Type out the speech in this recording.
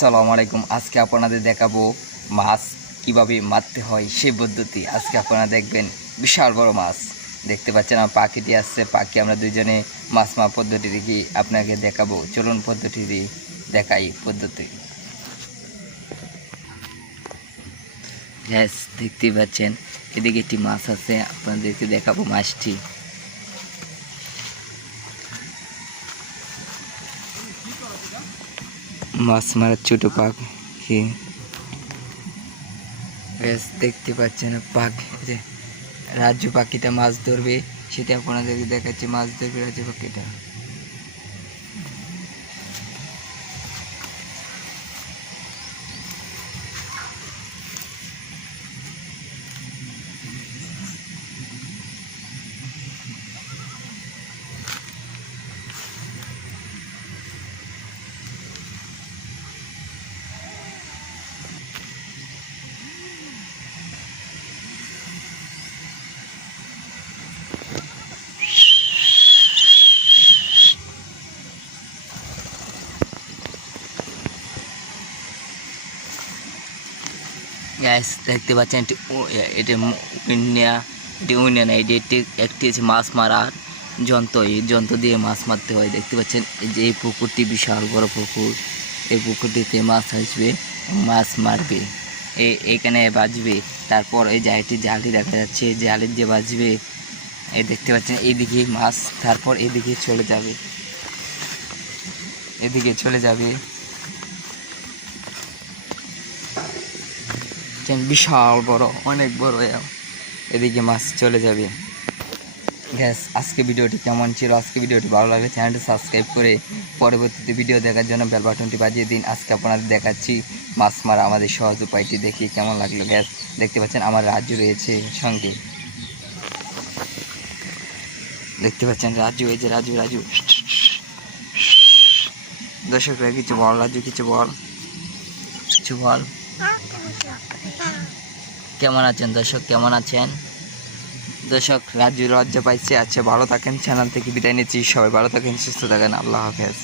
আসসালামু আলাইকুম। আজকে আপনাদের দেখাবো মাছ কিভাবে মারতে হয় সেই পদ্ধতি। আজকে আপনারা দেখবেন বিশাল বড় মাছ দেখতে পাচ্ছেন। আমার পাখিটি আসছে, পাখি আমরা দুজনে মাছ মারা পদ্ধতি দেখি আপনাকে দেখাবো। চলুন পদ্ধতি দেখাই পদ্ধতি। গ্যাস দেখতে পাচ্ছেন, এদিকে একটি মাছ আছে, আপনাদেরকে দেখাবো মাছটি। মাছ মারার ছোট পাখি দেখতে পাচ্ছেন। পাখি রাজু পাখিটা মাছ ধরবে, সেটা আপনাদেরকে দেখাচ্ছি। মাছ ধরবে রাজু পাখিটা। গ্যাস দেখতে পাচ্ছেন, এটি উইনিয়া না, এটি একটি মাছ মারার যন্ত্র। এই যন্ত্র দিয়ে মাছ মারতে হয়। দেখতে পাচ্ছেন এই যে এই পুকুরটি বিশাল বড় পুকুর। এই পুকুরটিতে মাছ আসবে, মাছ মারবে, এইখানে বাজবে। তারপর এই জায়গাটি জালি দেখা যাচ্ছে, জালির যে বাজবে, এই দেখতে পাচ্ছেন এইদিকে মাছ। তারপর এদিকে চলে যাবে, এদিকে চলে যাবে। বিশাল বড়, অনেক বড়, এদিকে মাছ চলে যাবে। গ্যাস আজকে ভিডিওটি কেমন ছিল? আজকে ভিডিওটি ভালো লাগলে চ্যানেলটি সাবস্ক্রাইব করে পরবর্তীতে ভিডিও দেখার জন্য বেল বাটনটি বাজিয়ে দিন। আজকে আপনাদের দেখাচ্ছি মাছ মারা আমাদের সহজ উপায়টি, দেখি কেমন লাগলো। গ্যাস দেখতে পাচ্ছেন আমার রাজু রয়েছে সঙ্গে, দেখতে পাচ্ছেন রাজু, এই যে রাজু। দর্শকরা কিছু বল, রাজু কিছু বল, কিছু বল। কেমন আছেন দর্শক, কেমন আছেন দর্শক? রাজু লজ্জা পাইছে। আচ্ছা, ভালো থাকেন। চ্যানেল থেকে বিদায় নিচ্ছি। সবাই ভালো থাকেন, সুস্থ থাকেন। আল্লাহ হাফেজ।